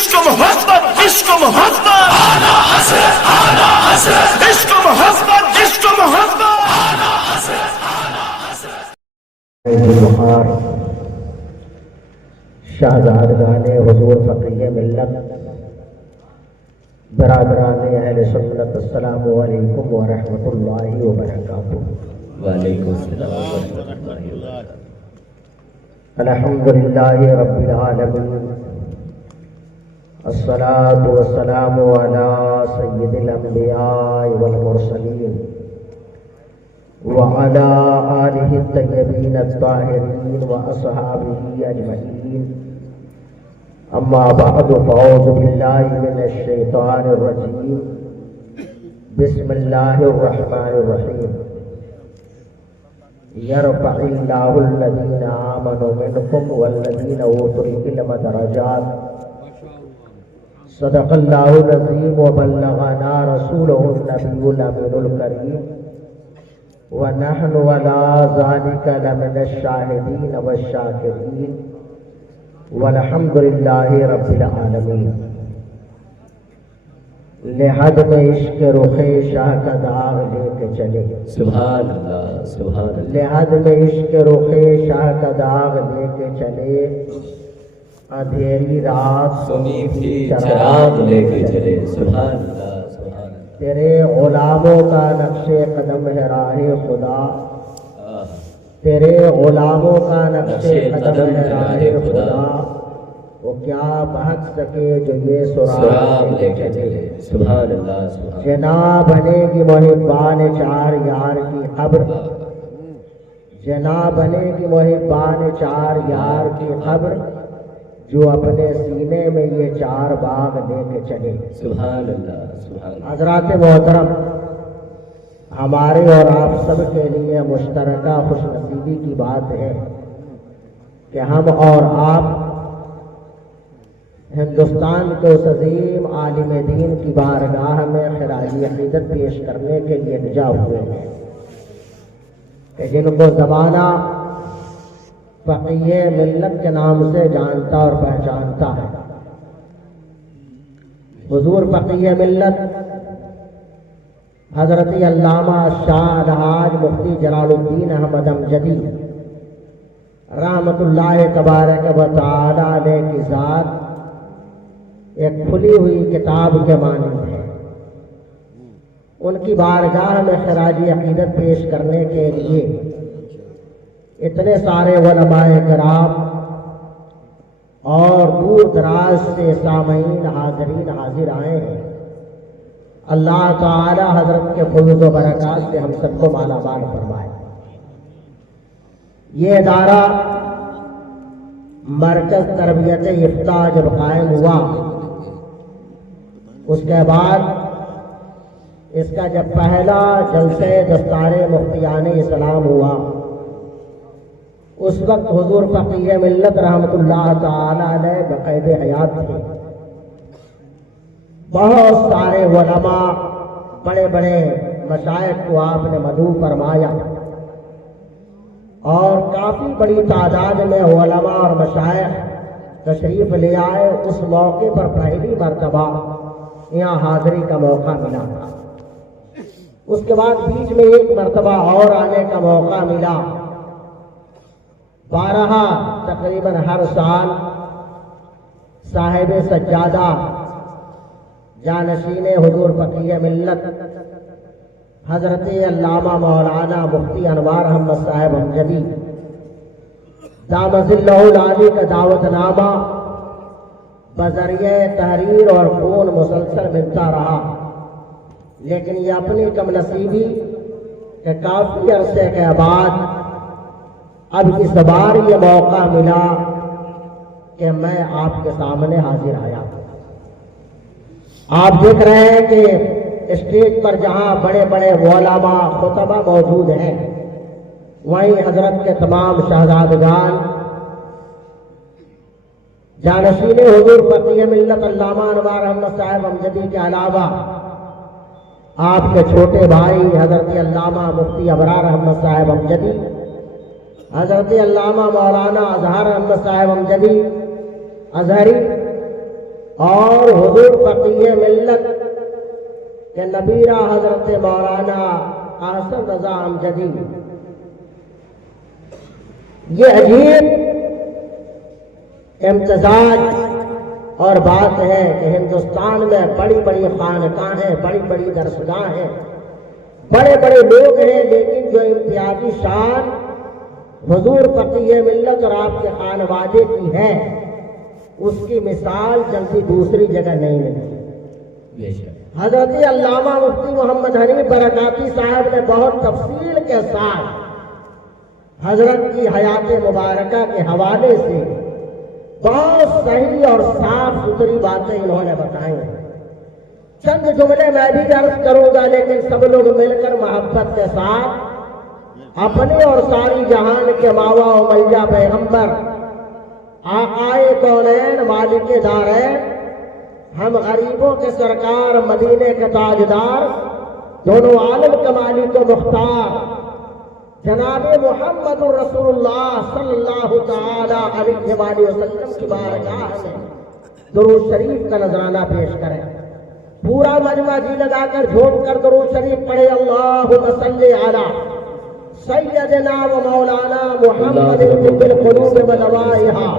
عشق محبت عشق محبت آنا حسرت آنا حسرت عشق محبت عشق محبت آنا حسرت آنا حسرت. بخار شہزادگان حضور فقیہ ملت، برادران اہل سنت، السلام علیکم ورحمۃ اللہ وبرکاتہ. وعلیکم السلام ورحمۃ اللہ وبرکاتہ. الحمدللہ رب العالمین، الصلاۃ والسلام علی سید الانبیاء والمرسلین وعلی آلہ الطیبین الطاہرین واصحابہ اجمعین. اما بعد فاعوذ باللہ من الشیطان الرجیم. بسم اللہ الرحمن الرحیم. یرفع اللہ الذین آمنوا منکم والذین اوتوا العلم درجات. صدق اللہ العظیم وبلغنا رسولہ النبی الامین الکریم ونحن علی ذلک لمن الشاہدین والشاکرین والحمد للہ رب العالمین. لحد میں عشق رخ شاہ کا داغ لے کے چلے، سبحان اللہ سبحان اللہ. لحد میں عشق رخ شاہ کا داغ لے کے چلے، اندھیری رات سنی تھی چراغ لے کے چلے. سبحان اللہ سبحان اللہ. تیرے غلاموں کا نقش قدم ہے راہ خدا، تیرے غلاموں کا نقش قدم ہے راہ خدا. وہ کیا بھگ سکے جو یہ سراغ لے کے چلے. سبحان اللہ سبحان اللہ. جنا بنے گی محبان چار یار کی قبر، جنا بنے گی محبان چار یار کی قبر، جو اپنے سینے میں یہ چار باغ لے کے چلے. سبحان اللہ سبحان اللہ. حضرات محترم، ہمارے اور آپ سب کے لیے مشترکہ خوش نصیبی کی بات ہے کہ ہم اور آپ ہندوستان کے اس عظیم عالم دین کی بارگاہ میں خراج عقیدت پیش کرنے کے لیے بھیجا ہوئے ہیں کہ جن کو زمانہ فقیہ ملت کے نام سے جانتا اور پہچانتا ہے. حضور فقیہ ملت حضرت علامہ شاہ الحاج مفتی جلال الدین احمد امجدی رحمت اللہ تبارک و تعالی علیہ کی ذات ایک کھلی ہوئی کتاب کے مانند ہے. ان کی بارگاہ میں خراج عقیدت پیش کرنے کے لیے اتنے سارے علماء کرام اور دور دراز سے سامعین حاضرین حاضر آئے ہیں. اللہ تعالی حضرت کے فضل و برکات سے ہم سب کو مالا مال فرمائے. یہ ادارہ مرکز تربیت افتاح جب قائم ہوا، اس کے بعد اس کا جب پہلا جلسہ دستار مفتیان اسلام ہوا، اس وقت حضور فقیہ ملت رحمت اللہ تعالی علیہ بقید حیات تھے. بہت سارے علماء، بڑے بڑے مشائخ کو آپ نے مدعو فرمایا اور کافی بڑی تعداد میں علماء اور مشائخ تشریف لے آئے. اس موقع پر پہلی مرتبہ یہاں حاضری کا موقع ملا تھا. اس کے بعد بیچ میں ایک مرتبہ اور آنے کا موقع ملا. بارہا تقریباً ہر سال صاحب سجادہ جانشین حضور فقیہ ملت حضرت علامہ مولانا مفتی انوار احمد صاحب امجدی دامت اللہ العالی کا دعوت نامہ بذریعہ تحریر اور فون مسلسل ملتا رہا. لیکن یہ اپنی کم نصیبی کہ کافی عرصے کے بعد اب اس بار یہ موقع ملا کہ میں آپ کے سامنے حاضر آیا. آپ دیکھ رہے ہیں کہ اسٹیج پر جہاں بڑے بڑے علماء خطبہ موجود ہیں، وہیں حضرت کے تمام شہزادگان جانشین حضور فقیہ ملت علامہ انوار احمد صاحب امجدی کے علاوہ آپ کے چھوٹے بھائی حضرت علامہ مفتی ابرار احمد صاحب امجدی، حضرت علامہ مولانا اظہر احمد صاحب امجدی ازہری اور حضور فقیہ ملت کے نبیرہ حضرت مولانا احسن رضا امجدی، یہ عجیب امتزاج اور بات ہے کہ ہندوستان میں بڑی بڑی خانقاہیں، بڑی بڑی درسگاہیں، بڑے بڑے لوگ ہیں، لیکن جو امتیازی شان حضور فقیہ ملت اور آپ کے خانوادے کی ہے، اس کی مثال جلدی دوسری جگہ نہیں ملتی۔ حضرت علامہ مفتی محمد حنیف برکاتی صاحب نے بہت تفصیل کے ساتھ حضرت کی حیات مبارکہ کے حوالے سے بہت صحیح اور صاف ستھری باتیں انہوں نے بتائی ہیں۔ چند جملے میں بھی عرض کروں گا، لیکن سب لوگ مل کر محبت کے ساتھ اپنے اور ساری جہان کے ماوا و ملجا پیغمبر آقائے کونین مالک دارین، ہم غریبوں کے سرکار مدینے کے تاجدار، دونوں عالم کے مالک و مختار جناب محمد رسول اللہ صلی اللہ تعالی علیہ وآلہ وسلم کی بارگاہ میں درود شریف کا نذرانہ پیش کریں۔ پورا مجمع جی لگا کر جھوم کر درود شریف پڑھے، اللہم صلی علی سیدنا و مولانا محمد طب القلوب و دوائها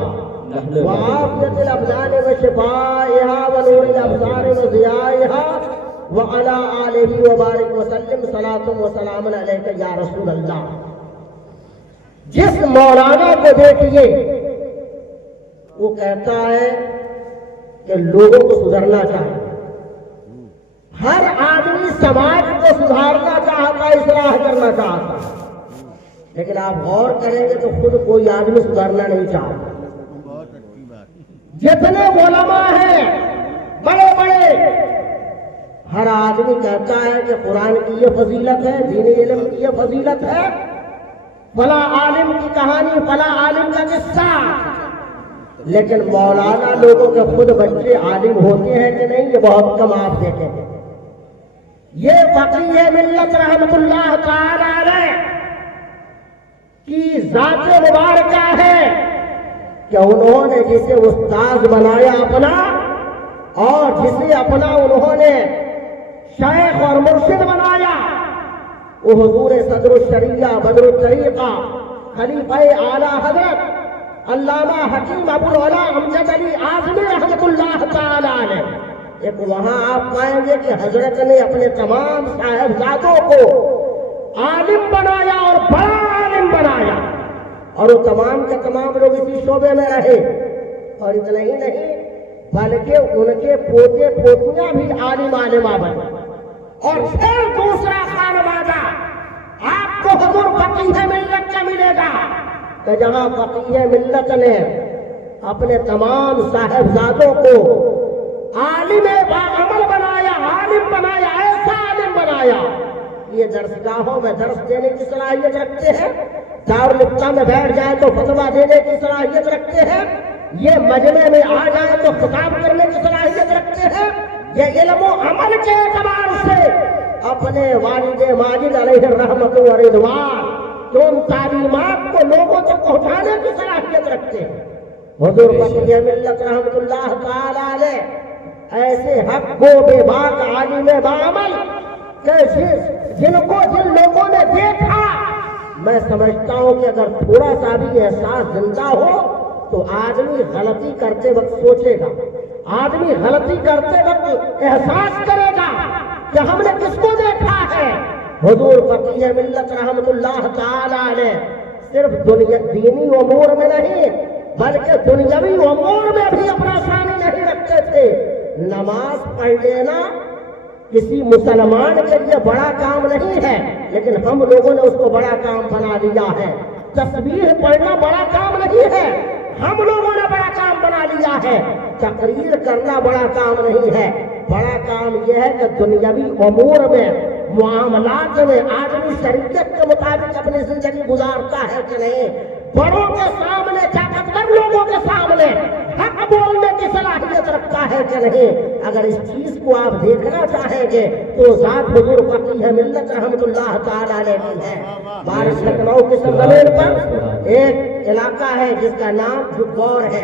وعافیت الابدان و شفائها و نور الابصار و ضیائها وعلی آلہ وبارک وسلم صلاۃ و سلام علیک یا رسول اللہ۔ جس مولانا کو دیکھیے وہ کہتا ہے کہ لوگوں کو سدھرنا چاہیے، ہر آدمی سماج کو سدھارنا چاہتا، اصلاح کرنا چاہتا، لیکن آپ غور کریں گے تو خود کوئی آدمی سدھرنا نہیں چاہتا۔ جتنے علماء ہیں بڑے بڑے، ہر آدمی کہتا ہے کہ قرآن کی یہ فضیلت ہے، دین علم کی یہ فضیلت ہے، فلاں عالم کی کہانی، فلاں عالم کا قصہ، لیکن مولانا لوگوں کے خود بچے عالم ہوتے ہیں کہ نہیں، یہ بہت کم آپ دیکھیں گے۔ یہ فقیہ ملت رحمت اللہ تعالی علیہ کی ذات مبارکہ ہے کہ انہوں نے جسے استاد بنایا اپنا، اور جسے اپنا انہوں نے شیخ اور مرشد بنایا، وہ حضور صدر الشریعہ بدر الطریقہ خلیفہ اعلیٰ حضرت علامہ حکیم ابو العلا امجد علی اعظمی رحمت اللہ تعالی علیہ۔ ایک وہاں آپ پائیں گے کہ حضرت نے اپنے تمام صاحبزادوں کو عالم بنایا اور بڑا عالم بنایا، اور وہ تمام کے تمام لوگ اسی شعبے میں رہے، اور اتنا ہی نہیں بلکہ ان کے پوتے پوتیاں بھی عالم عالمہ بنے۔ اور پھر دوسرا خانوادہ آپ کو حضور فقیہ ملت کا ملے گا کہ جہاں فقیہ ملت نے اپنے تمام صاحبزادوں کو عالم باعمل بنایا، عالم بنایا، ایسا عالم بنایا، یہ درسگاہوں میں درس دینے کی صلاحیت رکھتے ہیں، دارالفتہ میں بیٹھ جائے تو فتویٰ دینے کی صلاحیت رکھتے ہیں، یہ مجمع میں آ جائے تو خطاب کرنے کی صلاحیت رکھتے ہیں، یہ علم و عمل کے اعتبار سے اپنے والد ماجد علیہ الرحمت و رضوان تو ان تعلیمات کو لوگوں تک پہنچانے کی صلاحیت رکھتے ہیں۔ حضور فقیہ ملت رحمت اللہ تعالی علیہ ایسے حق گو بے باک عالم باعمل کہ جن لوگوں نے دیکھا، میں سمجھتا ہوں کہ اگر تھوڑا سا بھی احساس زندہ ہو تو آدمی غلطی کرتے وقت سوچے گا، آدمی غلطی کرتے وقت احساس کرے گا کہ ہم نے کس کو دیکھا ہے۔ حضور فقیہ ملت رحمت اللہ تعالی علیہ صرف دینی امور میں نہیں بلکہ دنیاوی امور میں بھی اپنا ثانی نہیں رکھتے تھے۔ نماز پڑھ لینا کسی مسلمان کے لیے بڑا کام نہیں ہے، لیکن ہم لوگوں نے اس کو بڑا کام بنا لیا ہے۔ تسبیح پڑھنا بڑا کام نہیں ہے، ہم لوگوں نے بڑا کام بنا لیا ہے۔ تقریر کرنا بڑا کام نہیں ہے، بڑا کام یہ ہے کہ دنیاوی امور میں، معاملات میں آدمی شریعت کے مطابق اپنی زندگی گزارتا ہے کہ نہیں، بڑوں کے سامنے، طاقتور لوگوں کے سامنے حق بولنے کی صلاحیت رکھتا ہے کہ نہیں۔ اگر اس چیز کو آپ دیکھنا چاہیں گے تو ذات حضور فقیہ ملت رحمت اللہ تعالی علیہ کی ہے۔ بارش لکھنؤ کی سرزمین پر ایک علاقہ ہے جس کا نام جھگور ہے،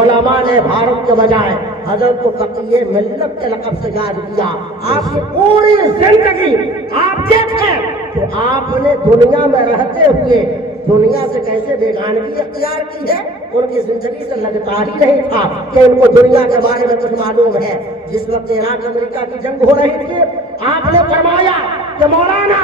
علماء نے بھارت کے بجائے حضرت کو فقیہ ملت کے لقب سے یاد کیا. آپ کی پوری زندگی آپ دیکھیں تو آپ نے دنیا میں رہتے ہوئے دنیا سے کیسے بیگانگی اختیار کی ہے. ان کی زندگی سے لگتا ہی نہیں تھا کہ ان کو دنیا کے بارے میں کچھ معلوم ہے. جس وقت عراق امریکہ کی جنگ ہو رہی تھی آپ نے فرمایا کہ مولانا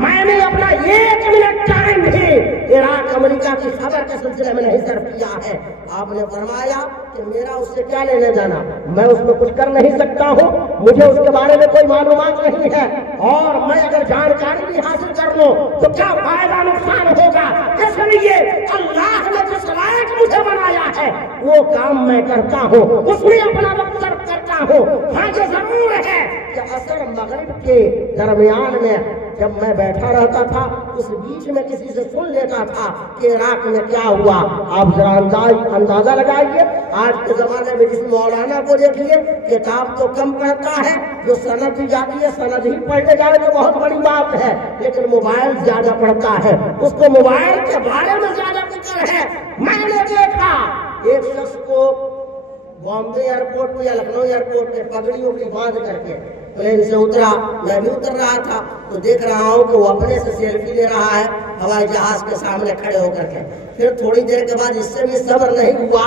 میں نے اپنا 1 منٹ ٹائم بھی عراق امریکہ کی خبر کے سلسلے میں نہیں صرف کیا ہے. آپ نے فرمایا کہ میرا اس سے کیا لینے جانا, میں اس میں کچھ کر نہیں سکتا ہوں, مجھے اس کے بارے میں کوئی معلومات نہیں ہے, اور میں اگر جانکاری بھی حاصل کر لوں تو کیا فائدہ نقصان ہوگا. اس لیے اللہ نے جس لائق مجھے بنایا ہے وہ کام میں کرتا ہوں, اس میں اپنا وقت صرف کرتا ہوں. ہاں یہ ضرور ہے کہ عصر مغرب کے درمیان میں جب میں بیٹھا رہتا تھا اس بیچ میں کسی سے سن لیتا تھا کہ عراق میں کیا ہوا. آپ ذرا اندازہ لگائیے آج کے زمانے میں جس مولانا کو دیکھیے کتاب تو کم پڑھتا ہے, جو سند دی جاتی ہے سند ہی پڑھنے جائے تو بہت بڑی بات ہے, لیکن موبائل زیادہ پڑھتا ہے, اس کو موبائل کے بارے میں زیادہ فکر ہے. میں نے دیکھا ایک شخص کو بامبے ایئرپورٹ پہ یا لکھنؤ ایئرپورٹ پہ پگڑیوں کی باندھ کر کے پلین سے اترا, میں بھی اتر رہا تھا تو دیکھ رہا ہوں کہ وہ اپنے سے سیلفی لے رہا ہے ہوائی جہاز کے سامنے کھڑے ہو کر کے. پھر تھوڑی دیر کے بعد اس سے بھی صبر نہیں ہوا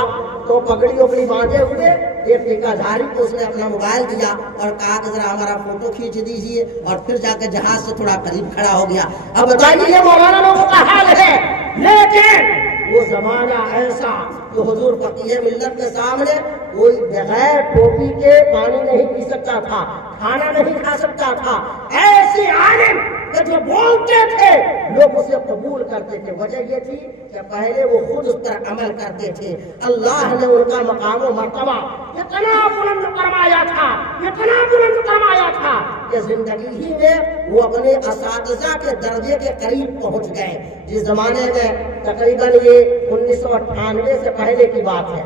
تو پگڑی اگڑی باندھے ہوئے ایک ٹھیکہ دھاری کو اس نے اپنا موبائل دیا اور کہا کہ ذرا ہمارا فوٹو کھینچ دیجیے, اور پھر جا کے جہاز سے تھوڑا قریب کھڑا ہو گیا. اب بتائیے یہ مولانا لوگوں کا حال ہے, لیکن وہ زمانہ ایسا کہ حضور فقیہ ملت کے سامنے کوئی بغیر ٹوپی کے پانی نہیں پی سکتا تھا, کھانا نہیں کھا سکتا تھا. ایسے عالم کہ جو بولتے تھے لوگ اسے قبول کرتے تھے. وجہ یہ تھی کہ پہلے وہ خود اس پر عمل کرتے تھے. اللہ نے ان کا مقام و مرتبہ اتنا بلند فرمایا تھا, اتنا بلند فرمایا تھا کہ زندگی ہی میں وہ اپنے اساتذہ کے درجے کے قریب پہنچ گئے. جس زمانے میں تقریباً یہ 1998 سے پہلے کی بات ہے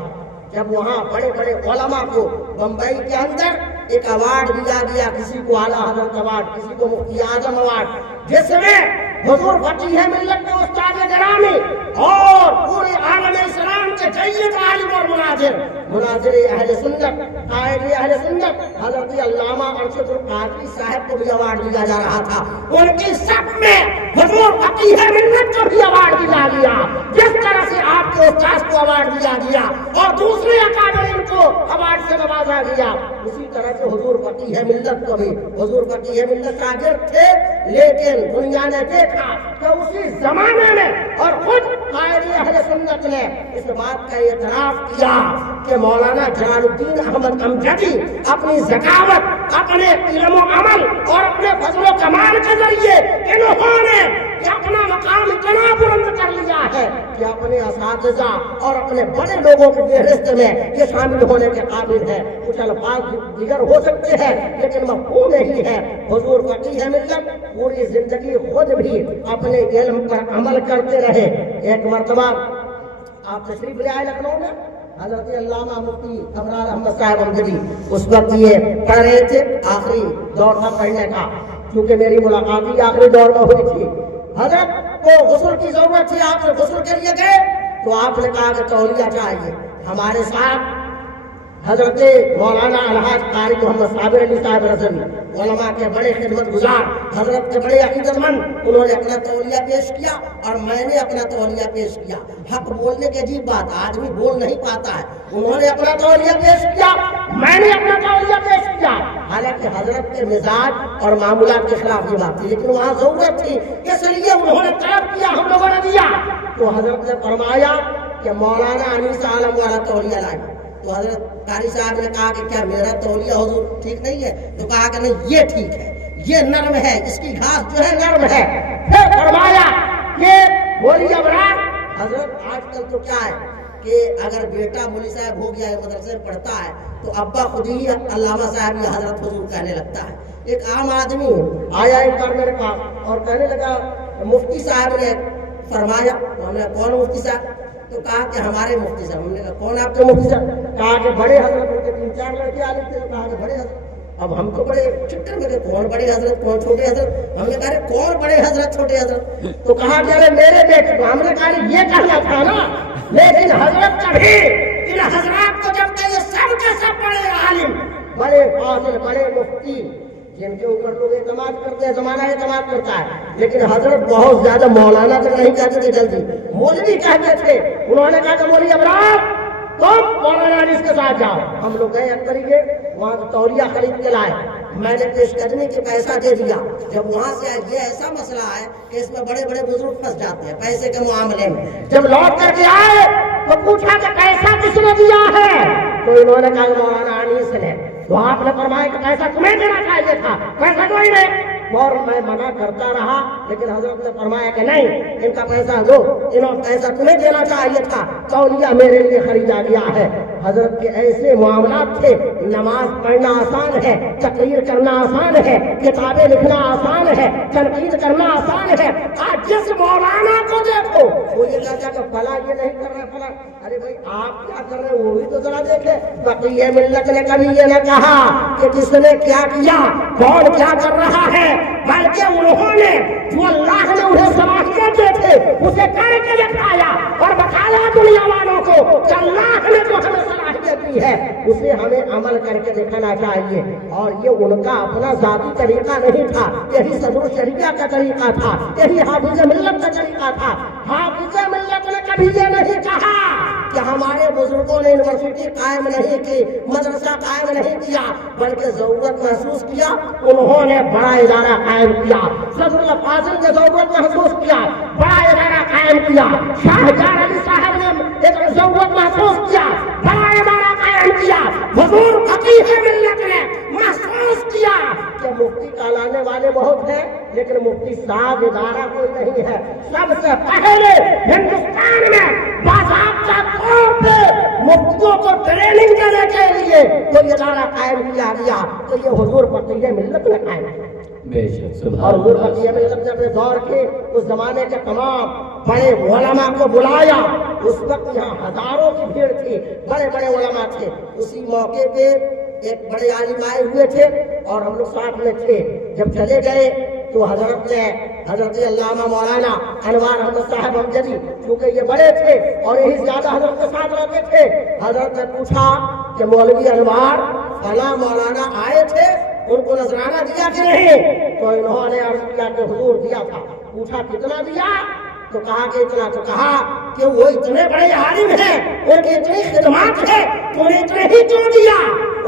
جب وہاں بڑے بڑے علماء کو بمبئی کے اندر ایک ایوارڈ دیا گیا, کسی کو اعلیٰ حضرت ایوارڈ, کسی کو مفتی اعظم ایوارڈ, جس میں حضور فقیہ ملت کے استاد گرامی اور پورے عالم اسلام کے جید عالم اور مناظر اہل سنت, قائد اہل سنت حضرت علامہ ارشد القادری صاحب کو بھی ایوارڈ دیا جا رہا تھا. ان کی سب میں حضور فقیہ ملت کو بھی ایوارڈ دیا گیا. جس طرح سے آپ کے استاد کو ایوارڈ دیا گیا اور دوسرے اکابرین کو ایوارڈ سے نوازا گیا, اسی طرح سے حضور فقیہ ملت کو بھی. حضور فقیہ ملت شاگرد تھے, لیکن دنیا نے دیکھا کہ اسی زمانے میں اور خود قائد اہل سنت نے اس بات کا اعتراف کیا کہ مولانا جلال الدین احمد امجدی اپنی ذکاوت, اپنے علم و عمل اور اپنے فضل و کمال کے ذریعے انہوں نے اپنا مقام اتنا بلند کر لیا ہے کہ اپنے اساتذہ اور اپنے بڑے لوگوں کی فہرست میں یہ شامل ہونے کے قابل ہے. کچھ الفاظ دیگر ہو سکتے ہیں لیکن مفہوم نہیں ہے. حضور فقیہ ملت پوری زندگی خود بھی اپنے علم پر عمل کرتے رہے. ایک مرتبہ آپ تشریف لے آئے لکھنؤ میں, حضرت علامہ مفتی ابرار احمد صاحب امجدی اس وقت یہ پڑھ رہے تھے, آخری دور تھا پڑھنے کا, کیونکہ میری ملاقات ہی آخری دور میں ہوئی تھی. حضرت کو غسل کی ضرورت تھی, آپ نے غسل کے لیے گئے تو آپ نے کہا کہ تولیہ چاہیے. ہمارے ساتھ حضرت مولانا الحاج قاری محمد صابر علی صاحب رضوی, علماء کے بڑے خدمت گزار, حضرت کے بڑے عقیدت مند, انہوں نے اپنا تولیہ پیش کیا اور میں نے اپنا تولیہ پیش کیا. حق بولنے کی عجیب بات, آدمی بول نہیں پاتا ہے. انہوں نے اپنا تولیہ پیش کیا, میں نے اپنا تولیہ پیش کیا. حالانکہ حضرت کے مزاج اور معمولات کے خلاف یہ بات تھی, لیکن وہاں ضرورت تھی, اس لیے انہوں نے طلب کیا, ہم لوگوں نے دیا. تو حضرت نے فرمایا کہ مولانا انیس عالم والا تولیہ لائے. تو حضرت قاری صاحب نے کہا کہ کیا میرا تولیہ حضور ٹھیک نہیں ہے؟ تو کہا کہ نہیں, یہ ٹھیک ہے, یہ نرم ہے, اس کی گھاس جو ہے نرم ہے. پھر فرمایا کہ بولی ابرار, حضرت آج کل تو کیا ہے کہ اگر بیٹا مولوی صاحب ہو گیا ہے, مدرسے میں پڑھتا ہے, تو ابا خود ہی علامہ صاحب یا حضرت حضور کہنے لگتا ہے. ایک عام آدمی آیا ایک بار میرے پاس اور کہنے لگا مفتی صاحب نے فرمایا. ہم نے کون مفتی صاحب؟ تو کہا کہ ہمارے مفتی صاحب. ہم نے کہا کون آپ کے مفتی صاحب؟ کہا کہ بڑے حضرت ان کے 3-4 لڑکے آ لیتے. کہا کہ بڑے حضرت. اب ہم کو بڑے چکر میں کہ کون بڑے حضرت کون چھوٹے حضرت. ہم نے کہا کون بڑے حضرت چھوٹے حضرت. تو کہا کہ ارے میرے بیٹے کو. ہم نے کہا یہ کہنا تھا نا لیکن حضرت کبھی ان حضرات کو جب کہ یہ سب کے سب بڑے عالم، بڑے فاضل، بڑے مفتی جن کے اوپر لوگ اعتماد کرتے ہیں، زمانہ اعتماد کرتا ہے، لیکن حضرت بہت زیادہ مولانا تک نہیں کہتے تھے، جلدی مولوی کہتے تھے۔ انہوں نے کہا کہ مولوی ابرار تم مولانا انیس کے ساتھ جاؤ۔ ہم لوگ گئے اکبری کے، وہاں سے تولیہ خرید کے لائے، میں نے پیش قدمی کے پیسہ دے دیا۔ جب وہاں سے یہ ایسا مسئلہ ہے کہ اس میں بڑے بڑے بزرگ پھنس جاتے ہیں پیسے کے معاملے میں۔ جب لوٹ کر کے آئے تو پوچھا کہ پیسہ کس نے دیا ہے؟ تو انہوں نے کہا مولانا انیس نے۔ تو آپ نے فرمایا کہ پیسہ تمہیں دینا چاہیے تھا، پیسہ کوئی نہیں۔ اور میں منع کرتا رہا، لیکن حضرت نے فرمایا کہ نہیں، ان کا پیسہ دو، انہوں پیسہ تمہیں دینا چاہیے تھا، تولیہ میرے لیے خریدا گیا ہے۔ حضرت کے ایسے معاملات تھے، نماز پڑھنا آسان ہے، تقریر کرنا آسان ہے، کتابیں لکھنا آسان ہے، تنقید کرنا آسان ہے۔ آج جس مولانا کو دیکھو وہ یہ کہتا کہ فلاں یہ نہیں کر رہے، فلاں، ارے بھائی آپ کیا کر رہے وہ بھی تو ذرا دیکھیں۔ بقیہ ملت نے کبھی یہ نہ کہا کہ کس نے کیا کیا، کون کیا کر رہا ہے، بلکہ انہوں نے جو اللہ نے انہیں صلاحیت دی تھے اسے کر کے دکھایا اور بتایا دنیا والوں کو کہ اللہ نے جو ہمیں صلاحیت دی ہے اسے ہمیں عمل کر کے دکھانا چاہیے۔ اور یہ ان کا اپنا ذاتی طریقہ نہیں تھا، یہی صدر الشریعہ کا طریقہ تھا، یہی حافظ ملت کا طریقہ تھا۔ حافظ ملت نے کبھی یہ نہیں کہا کہ ہمارے بزرگوں نے یونیورسٹی قائم نہیں کی، مدرسہ قائم نہیں کیا، بلکہ ضرورت محسوس کیا انہوں نے بڑا ادارہ قائم کیا۔ صدر الفاضل نے ضرورت محسوس کیا، بڑا ادارہ قائم کیا۔ شاہ جان علی صاحب نے ایک ضرورت محسوس کیا، بڑا ادارہ قائم کیا۔ حضور فقیہ ملت نے محسوس کیا کہ مفتی کہلانے والے بہت ہیں، لیکن مفتی صاحب ادارہ کوئی نہیں ہے۔ سب سے پہلے ہندوستان میں باضابطہ طور پہ مفتیوں کو ٹریننگ دینے کے لیے کوئی ادارہ قائم کیا گیا تو یہ حضور فقیہ ملت نے قائم کیا۔ بے شک اور سبحان حضور اللہ۔ فقیہ ملت نے اپنے دور کے اس زمانے کے تمام بڑے علماء کو بلایا۔ اس وقت یہاں ہزاروں کی بھیڑ تھی، بڑے بڑے علماء تھے۔ اسی موقع پہ ایک بڑے عالم آئے ہوئے تھے اور ہم لوگ ساتھ میں تھے۔ جب چلے گئے تو حضرت علامہ مولانا انوار احمد صاحب امجدی، چونکہ یہ بڑے تھے اور یہی زیادہ حضرت کے ساتھ رہتے تھے، حضرت نے پوچھا کہ مولوی انوار فلاں مولانا آئے تھے، ان کو نذرانہ دیا کہ نہیں؟ تو انہوں نے عرض کیا کہ حضور دیا تھا۔ پوچھا کتنا دیا؟ تو کہا کہ اتنا۔ تو کہا کہ وہ اتنے بڑے عالم ہیں، ان کی اتنی خدمات ہے، تو انہیں اتنے ہی کیوں دیا؟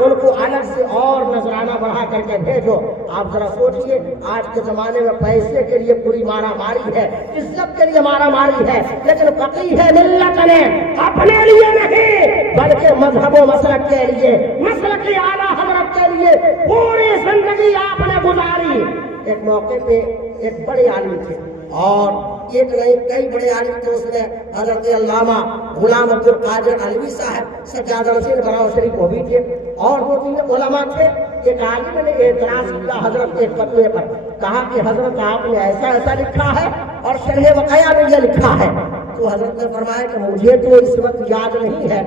ان کو الگ سے اور نذرانہ بڑھا کر کے بھیجو۔ آپ ذرا سوچئے، آج کے زمانے میں پیسے کے لیے پوری مارا ماری ہے، عزت کے لیے مارا ماری ہے، لیکن فقیہ ملت نے اپنے لیے نہیں بلکہ مذہب و مسلک کے لیے، مسلک کی اعلیٰ حضرت کے لیے پوری زندگی آپ نے گزاری۔ ایک موقع پہ ایک بڑے عالم تھے اور ایک نہیں کئی بڑے عالم تھے، اس میں حضرت علامہ غلام عبد القادر علوی صاحب، سجادہ نشین براؤ شریف وہ بھی تھے، اور دو تین علماء تھے۔ ایک عالم نے اعتراض کیا حضرت کے فتوے پر، کہا کہ حضرت آپ نے ایسا ایسا لکھا ہے اور شرح وقیہ میں یہ لکھا ہے۔ تو حضرت نے فرمایا کہ مجھے تو اس وقت یاد نہیں ہے،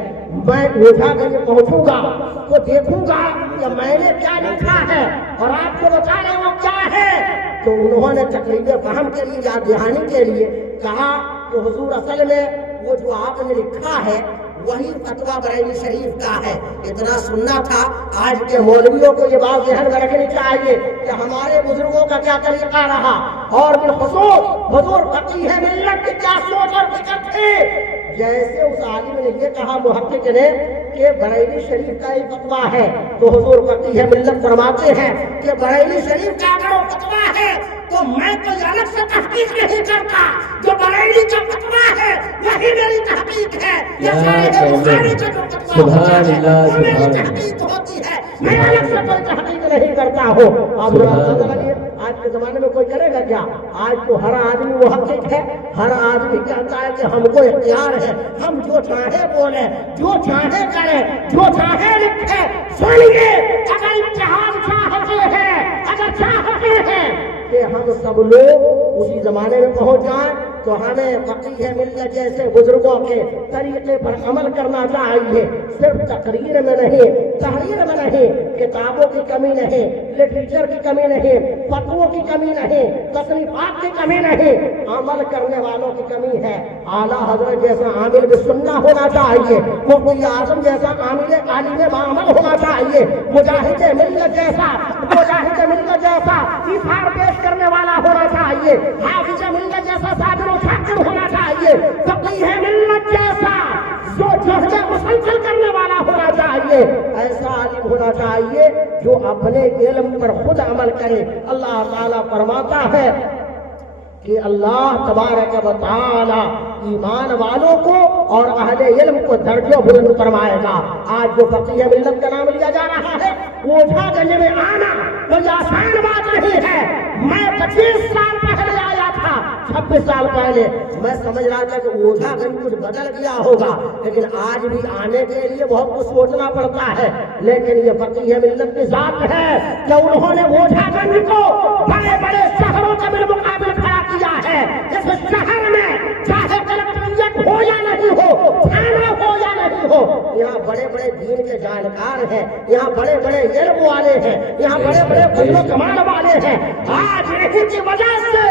میں اٹھا کر کے پہنچوں گا تو دیکھوں گا کہ میں نے کیا لکھا ہے اور آپ کو بتا رہے وہ کیا ہے۔ تو انہوں نے تقریب فہم کے لیے، یاد دہانی کے لیے کہا کہ حضور اصل میں وہ جو آپ نے لکھا ہے وہی فتویٰ بریلی شریف کا ہے۔ اتنا سننا تھا۔ آج کے مولویوں کو یہ بات ذہن میں رکھنی چاہیے کہ ہمارے بزرگوں کا کیا طریقہ رہا اور بالخصوص حضور فقیہ ملت کی کیا سوچ اور فکر تھی۔ جیسے اس عالم نے یہ کہا محقق نے کہ بریلی شریف کا ہی فتویٰ ہے، تو حضور فقیہ ملت فرماتے ہیں کہ بریلی شریف کا اگر وہ فتویٰ ہے تو میں کوئی الگ سے تحقیق نہیں کرتا، جو بریلی کا فتویٰ ہے وہی میری تحقیق ہے۔ یہ سارے بخاری کا جو فتویٰ ہوتا ہے وہ میری تحقیق ہوتی ہے، میں الگ سے کوئی تحقیق نہیں کرتا ہوں۔ آپ لوگ آج کے زمانے میں کوئی کرے گا کیا؟ آج تو ہر آدمی محقق ہے، ہر آدمی کہتا ہے کہ ہم کو اختیار ہے، ہم جو چاہے بولیں، جو چاہے کریں، جو چاہے لکھیں۔ سنیے، اگر اتحاد چاہتے ہیں، اگر چاہتے ہیں کہ ہم سب لوگ اسی زمانے میں پہنچ جائیں تو ہمیں فقیہ ملت جیسے بزرگوں کے طریقے پر عمل کرنا چاہیے۔ صرف تقریر میں نہیں، تحریر میں نہیں, کتابوں کی کمی نہیں, لٹریچر کی کمی نہیں, فتووں کی کمی نہیں, تصنیفات کی کمی نہیں, عمل کرنے والوں کی کمی ہے. اعلیٰ حضرت جیسا عامل بالسنہ ہونا چاہیے, مفتی اعظم جیسا عامل عالم بعمل ہونا چاہیے, مجاہد ملت جیسا ایثار پیش کرنے والا ہونا چاہیے, حافظ ملت جیسا صابر و شاکر ہونا چاہیے, فقیہ ملت جیسا جو جہد مسلسل کرنے والا ہونا چاہیے. ایسا عالم ہونا چاہیے جو اپنے علم پر خود عمل کرے. اللہ تعالیٰ فرماتا ہے کہ اللہ تبارک و تعالی ایمان والوں کو اور اہل علم کو درجہ بلند فرمائے گا. آج جو فقیہ ملت کا نام لیا جا رہا ہے, اوجھا گنج میں آنا کوئی آسان بات نہیں ہے. میں 25 سال پہلے آیا تھا, 26 سال پہلے میں سمجھ رہا تھا کہ اوجھا گنج کچھ بدل گیا ہوگا, لیکن آج بھی آنے کے لیے بہت کچھ سوچنا پڑتا ہے. لیکن یہ فقیہ ملت کی ذات ہے کہ انہوں نے اوجھا گنج کو بڑے بڑے شہروں کے بالمقابل کھڑا کیا ہے. اس شہر میں چاہے کلکٹریٹ ہو یا نہیں ہو, تھانہ ہو یا نہیں ہو, یہاں بڑے بڑے دین کے جانکار ہیں, یہاں بڑے بڑے علم والے ہیں, یہاں بڑے بڑے فضل و کمال والے ہیں. آج انہی کی وجہ سے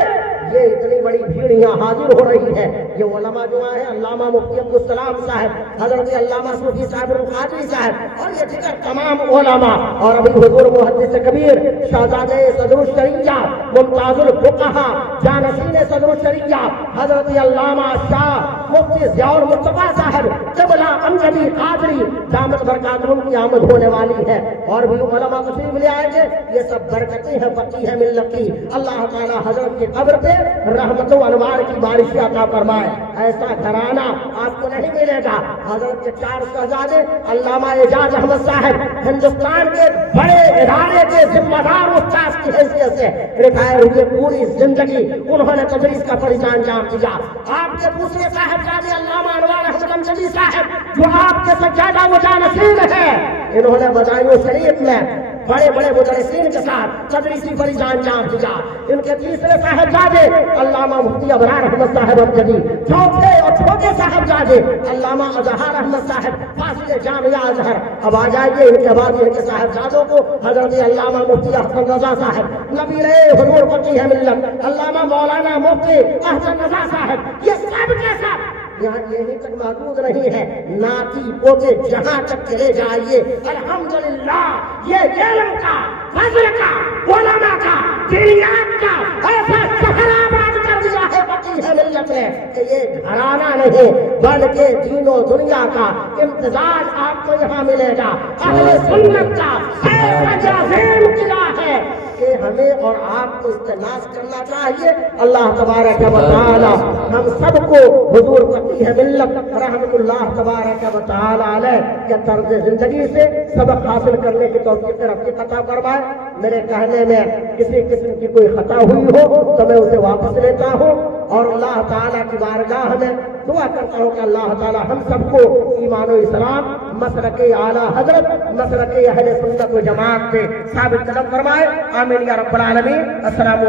یہ اتنی بڑی بھیڑ یہاں حاضر ہو رہی ہے. یہ علماء جو آئے ہیں, علامہ مفتی عبدالسلام صاحب, حضرت علامہ صوفی صاحب القادری صاحب اور یہ دیگر تمام علماء, اور ابھی حضور محدث کبیر شہزادہ صدر الشریعہ ممتاز الفقہا جانشین صدر الشریعہ حضرت علامہ شاہ مفتی ضیاء المصطفیٰ صاحب قبلہ امجدی قادری دامت برکاتہم کی آمد ہونے والی ہے. اور بھی علماء تشریف لے آئے تھے. یہ سب برکتیں ہیں فقیہ ملت کی. اللہ تعالیٰ حضرت کی قبر پہ رحمت و انوار کی بارش عطا فرمائے. ایسا گھرانہ آپ کو نہیں ملے گا. حضرت کے 4 شہزادے علامہ اعجاز احمد صاحب ہندوستان کے بڑے ادارے کے ذمہ دار استاد کی حیثیت سے ریٹائر ہوئے. پوری زندگی انہوں نے تدریس کا فرض انجام دیا. آپ کے دوسرے صاحبزادے علامہ انوار احمد امجدی صاحب جو آپ کے سجادہ و جانشین ہے, انہوں نے بدایوں شریف میں بڑے بڑے مدرسین کے ساتھ تدریسی فرض انجام دیا. ان کے تیسرے صاحبزادے علامہ مفتی ابرار احمد صاحب امجدی, چوتھے اور چھوٹے صاحبزادے علامہ اظہار احمد صاحب فاضل جامعہ ازہر. اب آ جائیے ان کے بعد ان کے صاحبزادوں کو حضرت علامہ مفتی احسن رضا صاحب نبی حضور فقیہ ملت علامہ مولانا مفتی احسن رضا صاحب. یہ سب کے سب یہاں یہیں تک محدود نہیں ہے, ناتی پوتے جہاں تک چلے جائیے. الحمدللہ یہ علم کا, فضل کا, علماء کا, دینیات کا ایسا شہر آباد کر دیا ہے فقیہ ملت نے کہ یہ گھرانہ نہیں بلکہ دین و دنیا کا امتزاج آپ کو یہاں ملے گا. اہل سنت کا ایسا عظیم قلعہ ہے کہ ہمیں اور آپ کو استناس کرنا چاہیے. اللہ تبارک و تعالی ہم سب کو حضور فقیہ ملت رحمت اللہ تبارک و تعالی علیہ کے طرز زندگی سے سبق حاصل کرنے کی توفیق رب عطا فرمائے. میرے کہنے میں کسی قسم کی کوئی خطا ہوئی ہو تو میں اسے واپس لیتا ہوں, اور اللہ تعالیٰ کی بارگاہ میں دعا کرتا ہوں کہ اللہ تعالیٰ ہم سب کو ایمان و اسلام مسلک اعلیٰ حضرت مسلک اہل سنت و جماعت سے ثابت قدم فرمائے. آمین یا رب العالمین. السلام